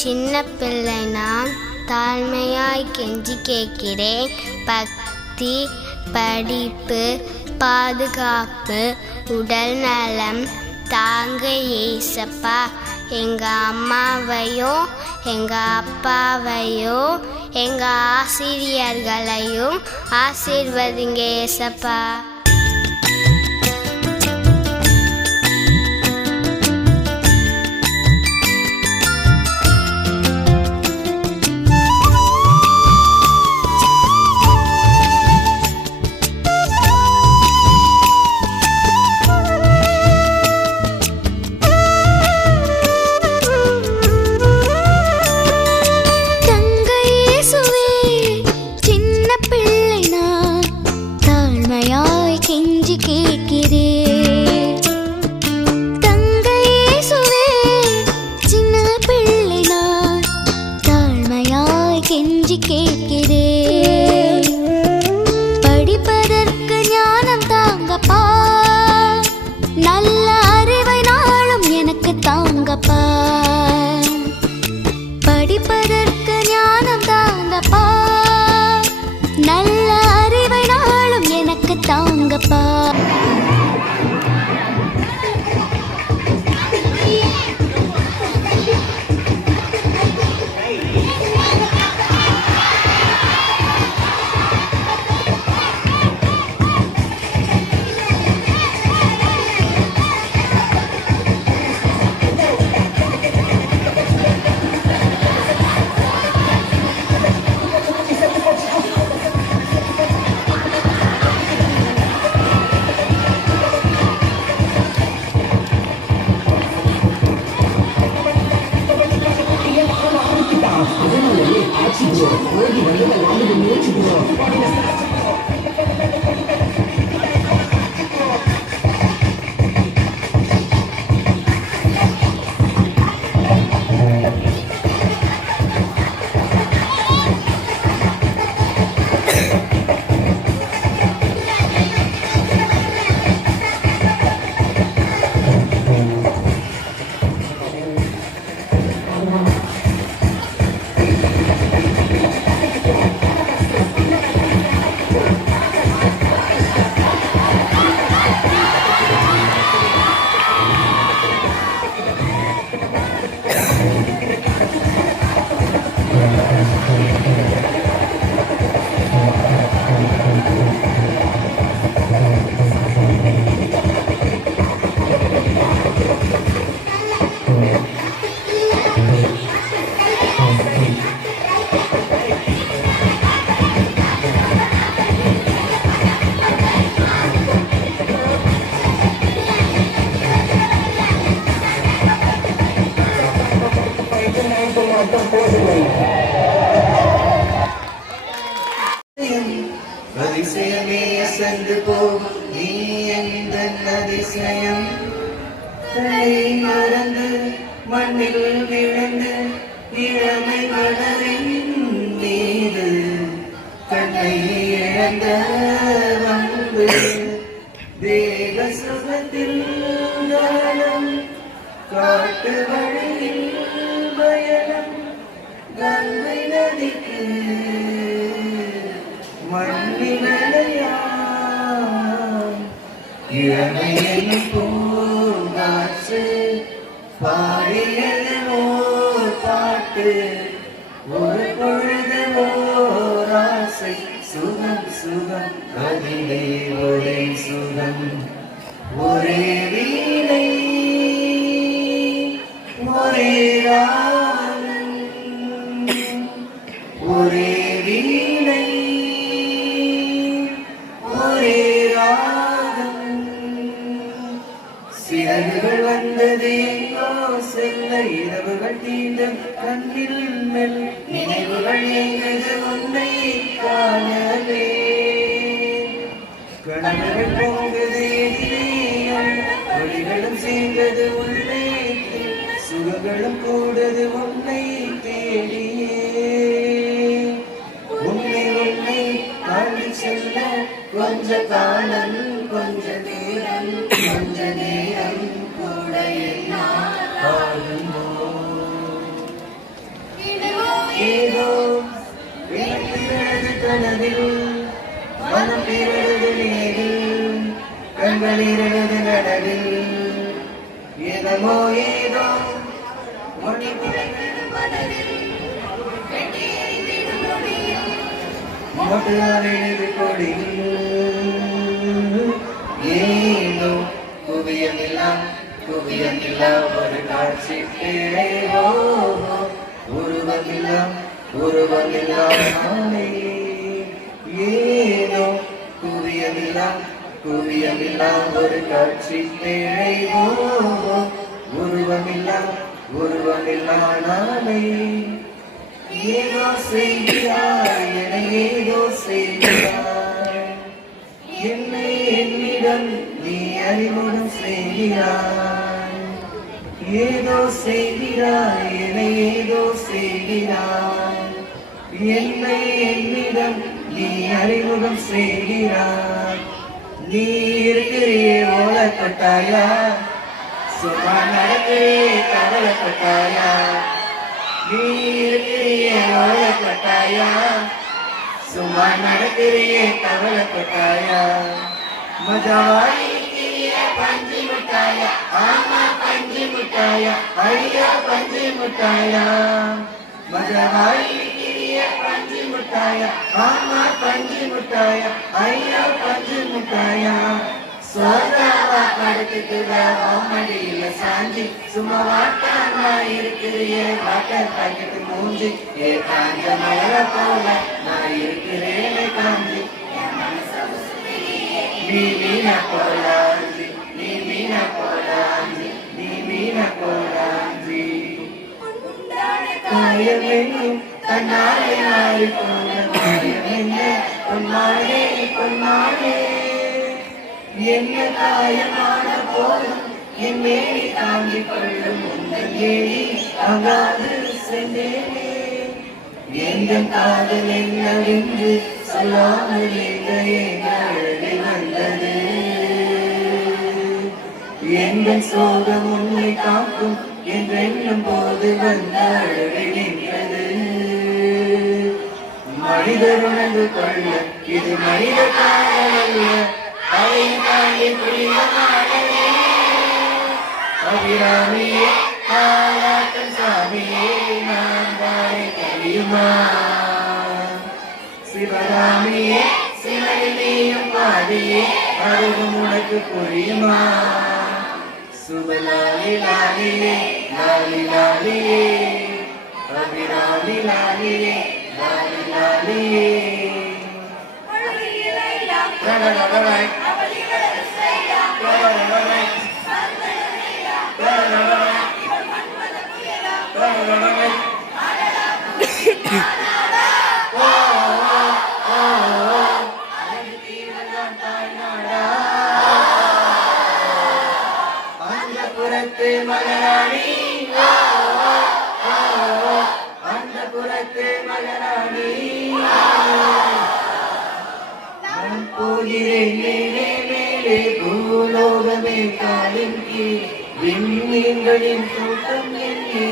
சின்ன பிள்ளை நான் தாழ்மையாய் கெஞ்சி கேட்கிறேன். பக்தி, படிப்பு, பாதுகாப்பு, உடல் நலம் தாங்க ஏசப்பா. எங்கள் அம்மாவையும் எங்கள் அப்பாவையும் எங்கள் ஆசிரியர்களையும் ஆசீர்வதிங்க ஏசப்பா. படிப்பதற்கு ஞானம் தாங்கப்பா, நல்ல அறிவை நாளும் எனக்கு தாங்கப்பா. படிப்பதற்கு ஞானம் தாங்கப்பா, நல்ல அறிவை நாளும் எனக்கு தாங்கப்பா. அதிசயமே சென்று போ நீ எந்த அதிசயம். தலை மறந்து மண்ணில் விழுந்து இளமை மலரின் மீது கண்ணை இழந்த வந்து தேக சுகத்தில் காலம் காட்டு வழியில் பயணம் கங்கை நதிக்கு இளமையின் பூங்காற்று பாடியது ஓர் பாட்டு. ஒரு பொழுது ஓர் ஆசை சுகம் சுகம் அதிலே ஒரே சுகம். ஒரே வீணை ஒரே ராகம், ஒரே வீணை ஒரே ராகம். சிறகுகள் வந்தது எங்கோ செல்ல இரவுகள் தீண்ட கண்ணில் மெல் நினைவுகள் எங்கது உன்னை காணவே. கனவுகள் பொங்குது எதிரேகள் வழிகளும் சேர்ந்தது உள்ளே சுகங்களும் கூடது உன்னை தேடியே. உன்னை உன்னை தாண்டி செல்ல கொஞ்ச காலம் கொஞ்ச நேரம் கூட என்னால் ஆகுமோ. மனதில் மனம் பிறகு நேரில் கண்களிரது நடவில் ஏதமோ ஏதோ மொட்டு அறைது கொடியில் ஏனோ குவியமில்லா ஒரு காட்சி தேவையோ உருவமில்லா நாளே ஏனோ குவியமில்லா ஒரு காட்சி தேவையோ உருவமில்லா நாளே ஏதோ செய்கிறாய் என ஏதோ செய்கிறாய் என்னை என்னிடம் நீ அறிமுகம் செய்கிறாய் ஏதோ செய்கிறாய் என ஏதோ செய்கிறாய் என்னை என்னிடம் நீ அறிமுகம் செய்கிறாய் நீ இருக்கிறியே ஓலப்பட்டாயா சும்மா நடக்கிறியே கவலைப்பட்டாயா நீ இருக்கிறியே ஓலப்பட்டாயா சும்மா நடக்கிறியே கவலைப்பட்டாயா மஜாவாய் பஞ்சு மிட்டாயா ஆமா பஞ்சு மிட்டாயா ஐயா பஞ்சு மிட்டாயா மஜாவாய் பஞ்சு மிட்டாயா ஆமா பஞ்சு மிட்டாயா ஐயா பஞ்சு மிட்டாயா சோதாவா படுத்துக்குற மடியில சாஞ்சி சும்மா வாட்டாமா இருக்கிறியே வாட்டர் பாக்கெட்டு மூஞ்சி ஏ காஞ்ச மழை போல நான் இருக்கிறேனே காஞ்சி நீ மீனா போலாஞ்சி நீ மீனா போலாஞ்சி காயமென்னும் தன்னாலே மாறி போன காயமென்ன பொன்னாடே என்ன காயமான போதும் என் மேலே தாங்கிக் கொள்ளும் உங்கள் ஏழி அகாது சென்றேனே எந்த காதல் என்னவென்று சொல்லாமல் எங்களை வந்தது எந்த சோகம் உன்னை காக்கும் என்றென்னும் போது வந்த அழுகின்றது மனிதர் உணர்ந்து கொள்ள இது மனித காதல் அல்ல அதை தாண்டி புரிதமானதே அபிராமியே ஆராட்டம் சாமியே நான் வாழை தெரியுமா சிவராமியே சிவனிலேயும் பாடியே அதுவும் உனக்கு புரியுமா சுபலாலி லாலியே லாலி லாலியே அபிராமி லாலியே லாலி லாலியே புறத்து மலராணி அந்த புறத்து மலராணி நான் போகிறேன் மேலே மேலே பூலோகமே காலின் கீழ் விண்மீன்களின் கூட்டம் என்னே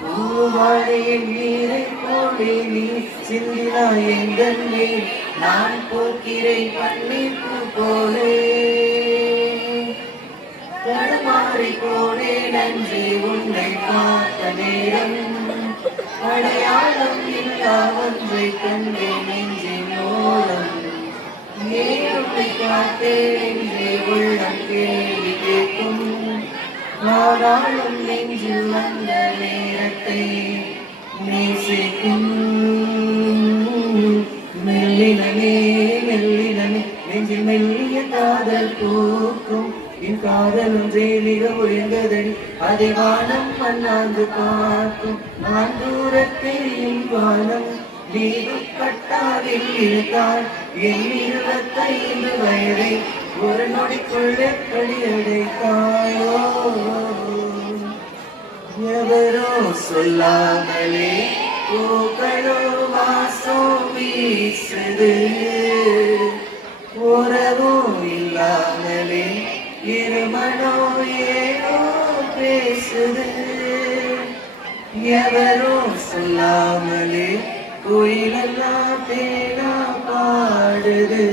பூவாழையின் நீரை போலே நீ சிந்தினாய் எங்கள் மேல் நான் போக்கிறேன் பன்னீர் பூ போலே தடுமாறி போனே நன்றி உன்னை பார்த்த நேரம் அடையாளம் இல்லா ஒன்றை கண்டேன் நெஞ்சின் ஓரம் நேரத்தை பார்த்தேன் என்று உள்ளம் கேள்வி கேட்கும் நாடாளும் நெஞ்சில் வந்த நேரத்தை நேசிக்கும் மெல்லினமே நெஞ்சில் மெல்லிய காதல் பூக்கும் என் காதல் ஒன்றே மிக உயர்ந்ததடி அதை வானம் மண்ணாந்து பார்க்கும் நான் தூரத்தையும் வானம் நீது கட்டாவில் இருந்தால் என் 25 வயதை ஒரு நொடிக்குள் எப்படி அடைத்தாயோ எவரோ சொல்லாமலே பூக்களோ வாசம் வீசுது உறவோ இல்லாமலே இருமனோ ஏனோ பேசுது எவரோ சொல்லாமலே குயிலெல்லாம் தேனா பாடுது